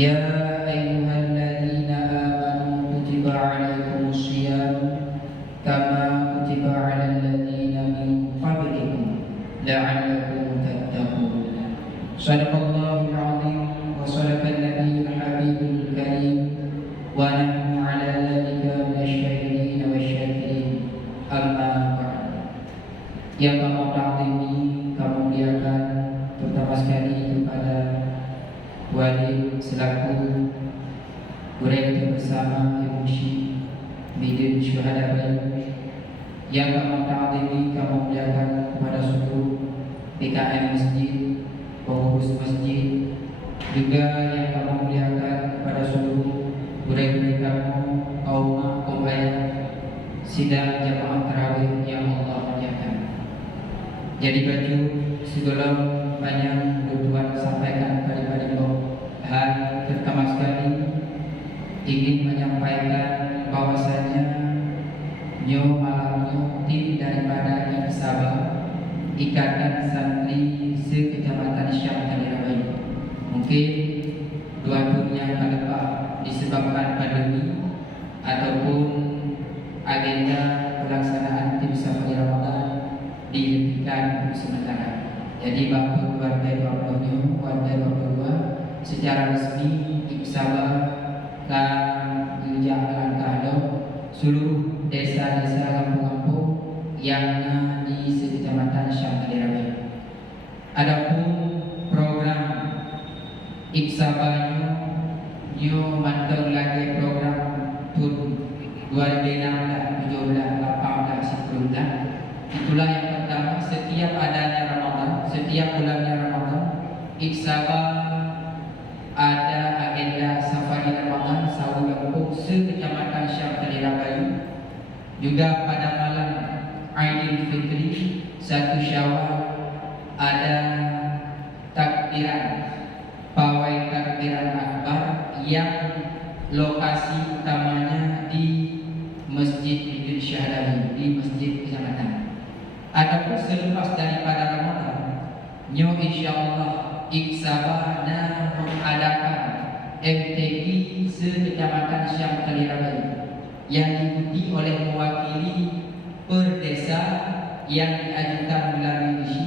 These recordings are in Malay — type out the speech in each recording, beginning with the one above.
يا أيها الذين آمنوا كتب عليكم الصيام كما كتب على الذين من قبلكم لعلكم تتقون. صدق الله العظيم وصدق النبي الحبيب الكريم ونحن على ذلك من الشاهدين والشاكرين. أما بعد. Yang kamu ta'zimi, kamu muliakan, terutama sekali kepada wali selaku guru bersama Ibu Syih Bidin Syuhada Bayu. Yang kamu ta'zimi, kamu muliakan kepada seluruh PKM masjid, pengurus masjid, juga yang kamu muliakan kepada seluruh guru-guru kamu, kaum ayah, sidang jamaah tarawih yang Allah muliakan. Jadi baju segala banyak kebutuhan sampaikan kepada Tuhan, terutama sekali ingin menyampaikan bahwasanya malamnya tim daripada Sabah Ikatan Santri se-Kecamatan Syam Kalirabayu. Mungkin 2 tahun yang lepas disebabkan pandemi ataupun agenda pelaksanaan tim safari Ramadan dihentikan sementara. Jadi bagi warga dua secara resmi Sabah kan dijalankan ada seluruh desa-desa kampung-kampung yang di Kecamatan Syam Kalirabayu. Adapun program Sabah nyo mantau lagi program tur 2016, 17, 18, 19. Itulah yang pertama, setiap adanya Ramadan, setiap bulannya Ramadan, Sabah ada agenda safari Ramadan sahur kampung se-Kecamatan Syam Kalirabayu. Juga pada malam Aidil Fitri 1 Syawal ada takbiran, pawai takbiran akbar yang lokasi utamanya di Masjid Bidin Syuhada, di Masjid Kecamatan. Adapun selepas daripada Ramadan, insyaallah Sabah mengadakan MTQ se-Kecamatan Syam Kalirabayu yang diikuti oleh mewakili per desa yang diajukan melalui isi.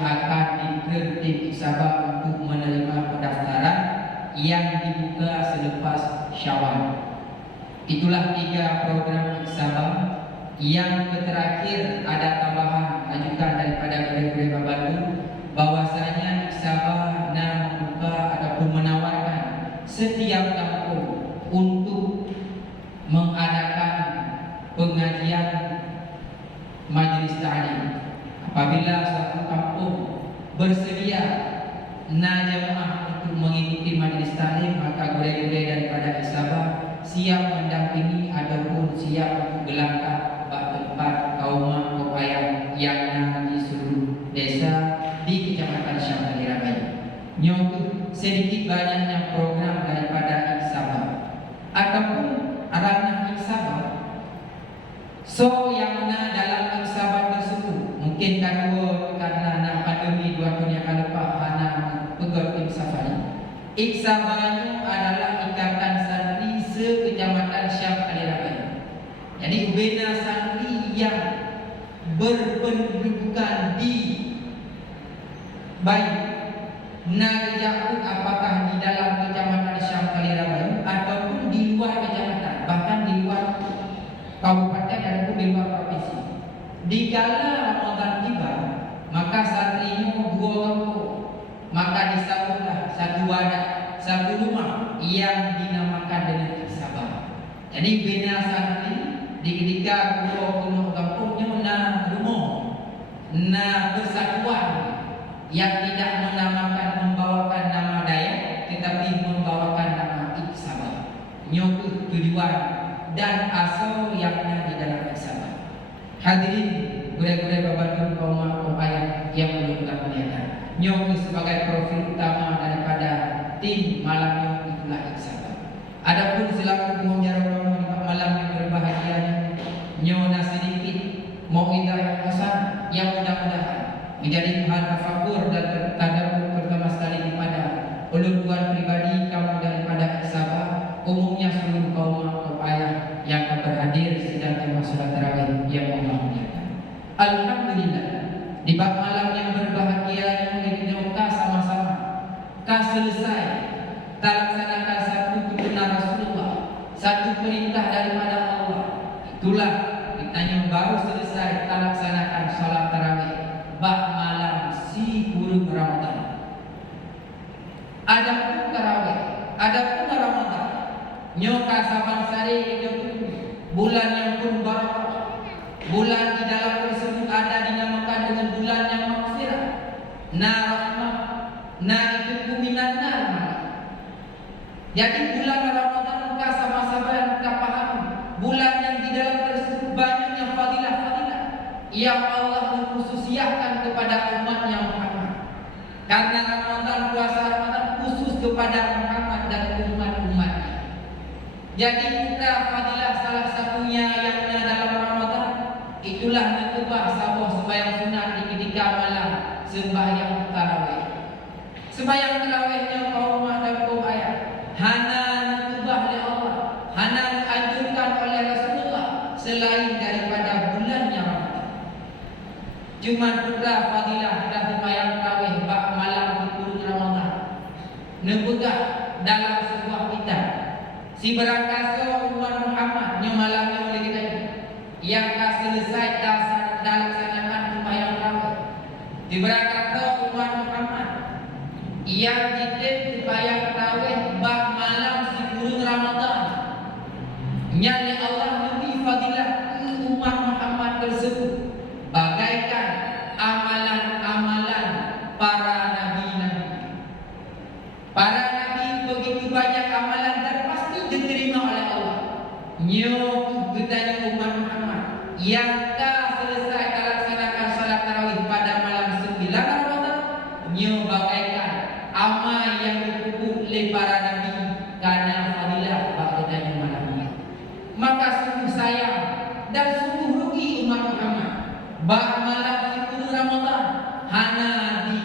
Akan ditertib Sabah untuk menerima pendaftaran yang dibuka selepas Syawal. Itulah 3 program Sabah. Yang terakhir ada tambahan ajukan daripada guru-guru Babadu bahwasanya Sabah membuka ataupun menawarkan setiap kampung untuk mengadakan pengajian majlis ta'lim. Apabila suatu kampung bersedia jamaah untuk mengikuti majlis ta'lim, maka guru-guru daripada Sabah siap mendampingi ataupun siap untuk gelangkah tempat kaum ayah yang di seluruh desa di Kecamatan Syam Kalirabayu. Untuk sedikit banyaknya program daripada Sabah ataupun ranah Sabah. So yang dalam Sabah tersebut mungkin karena pandemi 2 tahun yang lepas hana pegang safari. Sabahnya adalah Ikatan Santri se-Kecamatan Syam Kalirabayu. Jadi bina santri yang berpendudukan di baik Narja'u, apakah di dalam Kecamatan Syam Kalirabayu ataupun di luar kecamatan, bahkan di luar kabupaten ataupun di luar provinsi. Dikala Ramadan tiba, maka santrinya 2 kampung, maka disambutlah satu wadah, satu rumah yang dinamakan dengan Sabah. Jadi bina santri di ketika kuno kampungnya rumah persatuan yang tidak membawakan nama Dayak tetapi membawakan nama Sabah. Nyoku tujuan dan asal yang di dalam Sabah. Hadirin guru-guru Babadu kaum ayah yang muliakan, nyoku sebagai profil utama daripada tim malam itulah Sabah. Adapun selaku pengajar malam yang berbahagia, nyona sedikit mau'idah yang hasan yang mudah-mudahan menjadi bahan tafakur dan tadabbur pertama sekali kepada ulun pribadi kaum selesai terlaksanakan satu tuntunan Rasulullah, satu perintah daripada Allah, itulah ditanya baru selesai terlaksanakan salat tarawih bak malam si kurun Ramadan. Adapun tarawih, adapun Ramadan, nyoka saban sari itu bulan yang pun barakah, bulan di dalam tersebut ada dinamakan dengan bulan yang maghfirah, na rahmah, na itu kuminan nar. Jadi bulan Ramadan ka sama-sama yang kita paham, bulan yang di dalam tersebut banyaknya fadilah-fadilah yang Allah mengkhususkan kepada umatnya Muhammad. Karena Ramadan, puasa Ramadan khusus kepada Muhammad dan umat-umatnya. Jadi kita fadilah salah satunya yang ada dalam Ramadan, itulah nekubah sabuh sembahyang sunat di ketika malam sembahyang tarawih. Sembahyang tarawihnya kaum dan kaum ayat hana nekubah oleh Allah, hana dianjurkan oleh Rasulullah selain daripada bulannya Ramadan. Cuma pula fadilah dan sembahyang tarawih bak malam di bulan Ramadan nebegah dalam sebuah kitab. Si berangkasa umat Muhammad yang malam yang oleh kita yang dah selesai dalam sanakan sembahyang tarawih. Si berangkasa umat Muhammad yang diklaim sembahyang tarawih bak malam si bulan Ramadan. Nyali Allah lebih fadilah umat Muhammad tersebut bagaikan amalan-amalan para nabi-nabi. Para nabi begitu banyak amalan dan pasti diterima oleh Allah. Nyok gedanya umat Muhammad yang tak selesai terlaksanakan salat tarawih pada malam 9 Ramadan, nyok bagaikan amal yang dipupuk oleh para nabi karena fadilah bagaikan malam ini. Maka sungguh sayang dan sungguh rugi umat Muhammad bak malam 10 Ramadan hana di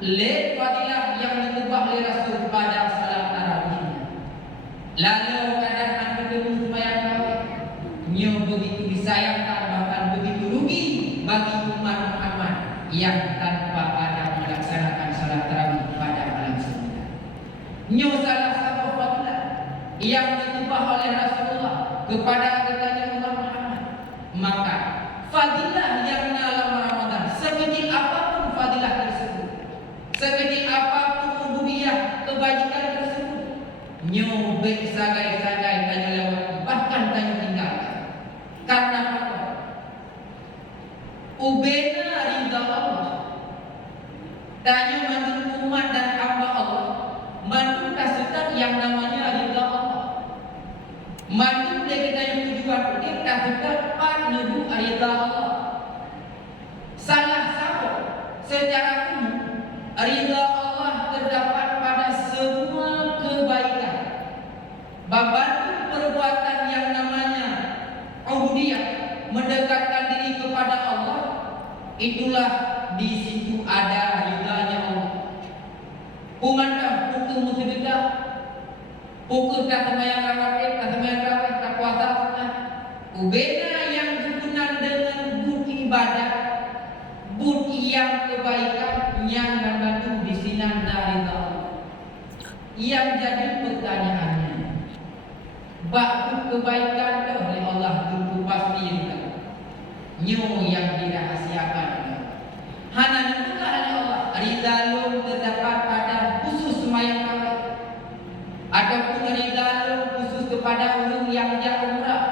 le fadilah yang ditebak oleh Rasul pada salat tarawih. Lalu keadaan ketemu sembahyang tarawih, nyo begitu disayangkan bahkan begitu rugi bagi umat Muhammad yang tanpa ada melaksanakan salat tarawih pada malam 9. Nyo salah satu fadilah yang ditebak oleh Rasulullah kepada katanya umat Muhammad. Maka fadilah yang dalam Ramadan sekecil apapun fadilah tersebut, sekecil apapun ubudiyah kebajikan tersebut, nyobek sagai-sagai tanya lewat bahkan tanya tinggalkan. Karena apa? Ubena ridha Allah. Tanya mandu umat dan hamba Allah, mandu kasutan yang namanya ridha Allah. Mandu kita yang tujuan kita kasutan panudu ridha Allah. Salah satu secara umum ridha Allah terdapat pada semua kebaikan. Membantu perbuatan yang namanya ubudiyah, mendekatkan diri kepada Allah, itulah di situ ada ridhanya Allah. Pungandam pukul musibah, pukul tak sembahyang rawatib, tak sembahyang rawatib, tak puasa sunat. Ubena yang berkenan dengan bud ibadah, bud yang kebaikan yang membantu di sinan dari Allah. Yang jadi pertanyaannya, bab kebaikan oleh Allah itu pasti nyo yang dirahasiakan. Hana juga oleh Allah ridalun terdapat pada khusus sembahyang tarawih, ataupun ridalun khusus kepada ulun yang umrah,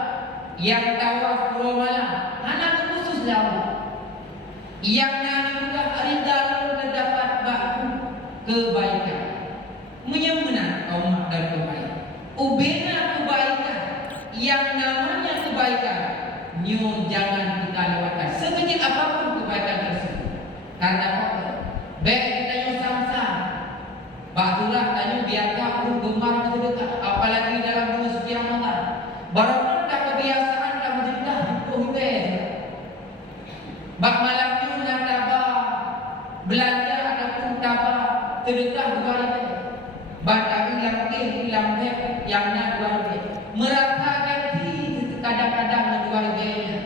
yang tawaf pulau malam. Hana khusus Allah. Yang juga ridalun terdapat bab kebaikan. Menyembuhkan kaum dan kebaikan. Ubena kebaikan yang namanya kebaikan, nyo jangan kita lewatkan sekecil apapun kebaikan tersebut. Karena apa? Baik kita yang sama-sama batulah tanya biarkan aku gemar bersedekah, apalagi dalam bulan suci Ramadan. Barangkali kebiasaan kamu sedekah itu bak malamnya nak tabah belanja ataupun tabah sedekah dua ribu. Batang hilang yang nak dua ribu. Merasa ganti kadang-kadang dua ribu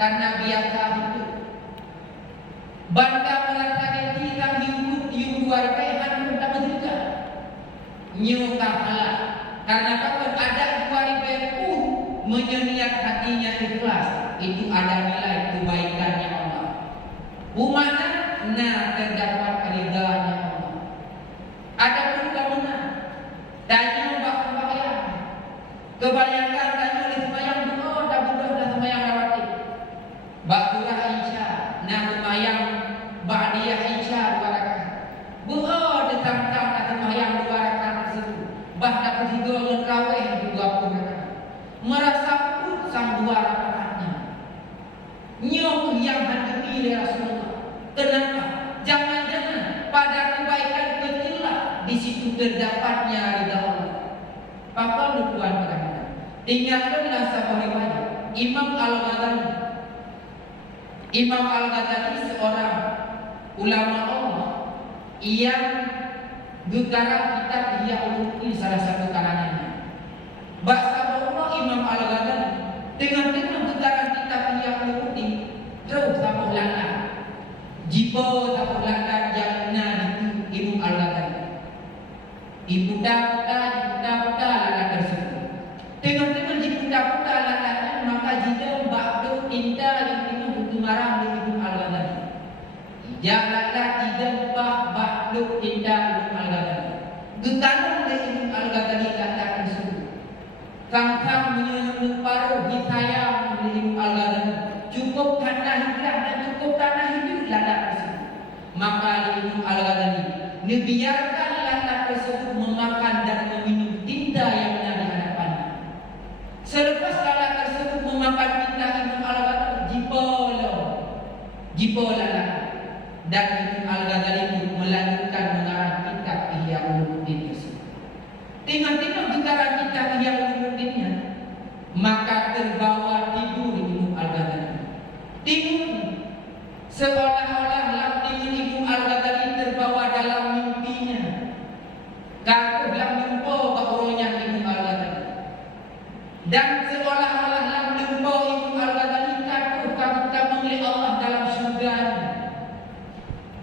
karena biasa itu. Bantah merasa ganti kami ikut yang dua ribu hantu tak bersedekah. nyuka halal. Karena kalau ada dua ribu menyeniat hatinya ikhlas, itu ada nilai kebaikannya Allah. Umana terdapat keridhaannya Allah. Adapun kamu tanya mbak sembahyang, kebanyakan tanya di sembahyang dulu, dah budak dah sembahyang rawati. Mbak Turah Aisyah, sembahyang Ba'diyah Aisyah 2 rakaat. Ditang-tang dah sembahyang 2 rakaat tersebut. Bah dah ketiga ngeraweh di 20 rakaat. Merasa pun sang 2 rakaatnya. Nyong yang hadipi Rasulullah. Kenapa? Jangan-jangan pada kebaikan kecillah di situ terdapatnya ridha Allah. Papa lukuan kadang-kadang. Ingatkanlah sebuah riwayat Imam Al-Ghazali seorang ulama Allah yang gegarap kitab Ihya Ulumuddin salah satu karangannya. Bahasa Allah Imam Al-Ghazali dengan gegaran kitab Ihya Ulumuddin terus sabuh langgar. Jipo sabuh langgar jalna itu Imam Al-Ghazali. Diputar-putar langgar tersebut. Dengan diputar-putar langgarnya maka jika bakdo indah yang itu butuh marah di Imam Al-Ghazali. Janganlah tidak bakdo indah Imam Al-Ghazali. Getaran dari Imam Al-Ghazali kata tersebut. Kang-kang menyuruh paruh disayang oleh Imam Al-Ghazali. Cukup tanah hijrah dan cukup tanah hidup lalat tersebut. Maka Imam Al-Ghazali dibiarkan lalat tersebut memakan dan meminum tinta yang ada di hadapannya. Selepas lalat tersebut memakan tinta Imam Al-Ghazali jipo lalat. Dan Imam Al-Ghazali pun melanjutkan mengarang kitab Ihya Ulumuddin tersebut. Tengah-tengah getaran kitab Ihya Ulumuddinnya, maka terbawa tidur Imam Al-Ghazali. Tidur seolah-olah lambung Imam Al-Ghazali terbawa dalam mimpinya. Kaku dalam mimpi bahurnya Imam Al-Ghazali. Dan seolah-olah lambung Imam Al-Ghazali kaku oleh Allah dalam surganya.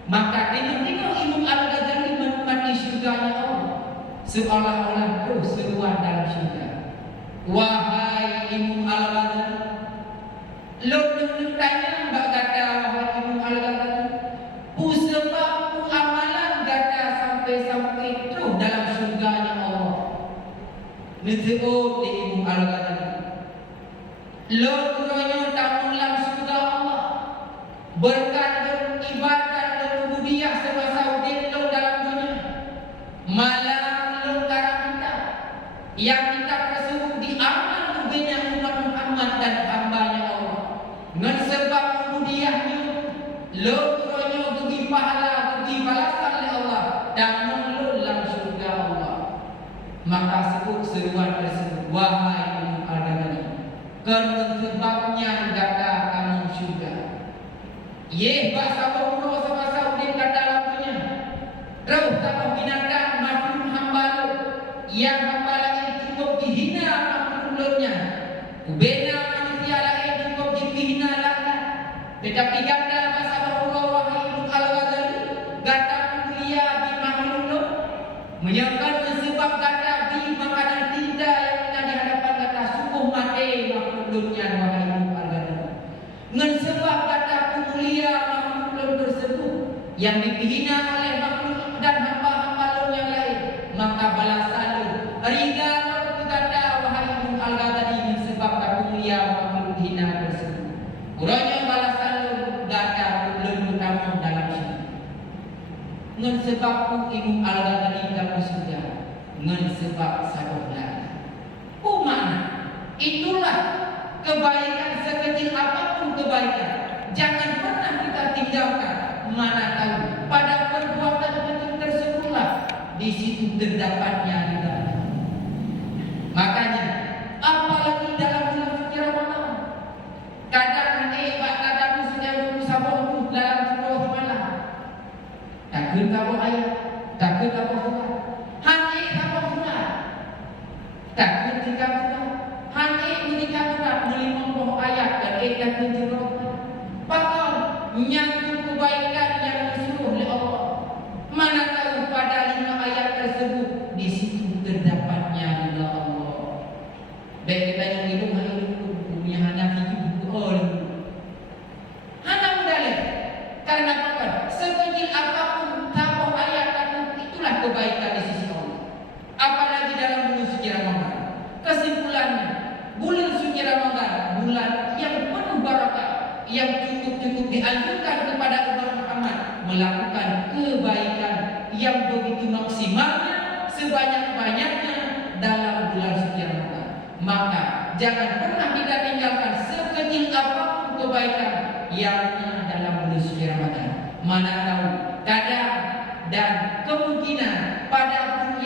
Maka tengok Imam Al-Ghazali menikmati syurganya Allah, seolah-olah terus seruan dalam syurga. Wahai Imam Al-Ghazali, lo tanya mbak kata wahai Imam Al-Ghazali, sebab amalan kata sampai terus dalam syurganya Allah. Nizut di Imam Al-Ghazali, lo turunnya tamu dalam syurga Allah berkat ibadat dia semasa udin lo dalam dunia malam lo karang kita yang kita tersebut diamal ubenya umat Muhammad dan hambanya Allah dengan sebab kemudiannya lo turunnya bagi pahala bagi balasan oleh Allah dan lo dalam surga Allah. Maka sebut seruan tersebut wahai Imam Al-Ghazali, kerana sebabnya kata kamu surga. Bahasa Allah semasa udin kata lagunya. Terus sama binatang makhluk hamba lo yang hamba lain cukup dihina makhluknya. Ubena manusia lain cukup dihina lalat. Tetapi kata bahasa Allah wahai Imam Al-Ghazali, kata mulia di makhluk lo menyangka sebab kata di makanan tinta yang ada di hadapan kata sukuh mati makhluknya wahai Imam Al-Ghazali. Dengan sebab kata mulia makhluk tersebut yang dihina oleh makhluk dan hamba-hamba yang lain, maka balasan ridha kata wahai Imam Al-Ghazali dengan sebab kata mulia makhluk hina tersebut. Urangnya balasan kata belum utama dalam syurga. Dengan sebab Imam Al-Ghazali dalam syurga, dengan sebab sabotlah. Mana? Itulah kebaikan sekecil apapun kebaikan. Jangan pernah kita tinggalkan. Mana tahu pada perbuatan kecil tersebutlah di situ terdapatnya ridha. Makanya apalagi dalam bulan suci Ramadan, kadang kadang sedang bersabung dalam surah malam. Takut kamu ayat, takut kamu surat. Hanya kamu surat. Takut jika surat. Hanya jika surat 50 ayat dan takut surah. Pakal nyambung kebaikan yang disuruh oleh Allah. Mana tahu pada 5 ayat tersebut di situ bulan yang penuh barakah, yang cukup dianjurkan kepada umat Muhammad melakukan kebaikan yang begitu maksimalnya, sebanyak-banyaknya dalam bulan suci Ramadan. Maka jangan pernah kita tinggalkan sekecil apapun kebaikan yang dalam bulan suci Ramadan. Mana tahu kadang dan kemungkinan pada pun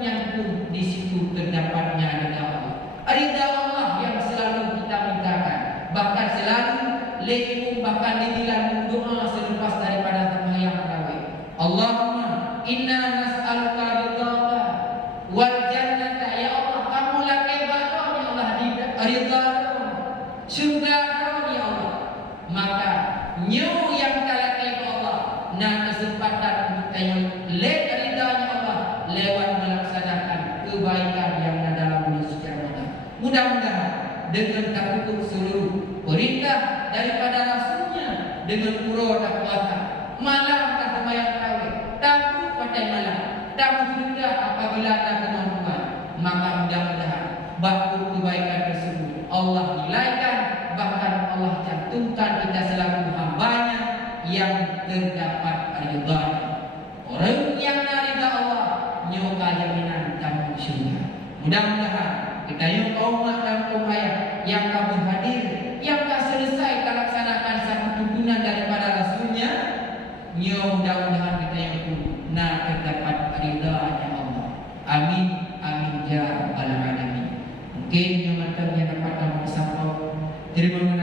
yang pun di situ terdapatnya ridha Allah. Ridha Allah yang selalu kita mintakan, bahkan selalu lekung bahkan dibilang doa selepas daripada sembahyang tarawih. Allahumma inna nas'aluka ridhaka wal jannata, ya Allah kamu lakai bala ya Allah ridha surga ya Allah. Maka nyu yang talakai Allah na kesempatan kita yang ridhanya Allah lewat melaksanakan kebaikan yang dalam bulan suci Ramadan. Mudah-mudahan dengan takut seluruh perintah daripada Rasulnya, dengan pura dan puasa, malam dan sembahyang tarawih, takut pada malam, takut juga apabila ada kemampuan, maka mudah-mudahan bakul kebaikan tersebut Allah nilaikan, bahkan Allah cantumkan kita selaku hambanya yang terdapat ridha. Orang yang ridha Allah nyoba jaminan tamu syurga. Mudah-mudahan kita yang kaum dan kaum ayah yang kamu hadir, yang tak selesai terlaksanakan satu tuntunan daripada Rasulnya, mudah-mudahan kita yang pun terdapat ridha-Nya Allah. Amin amin ya rabbal alamin. Mungkin yang dapat kami sampaikan. Terima kasih.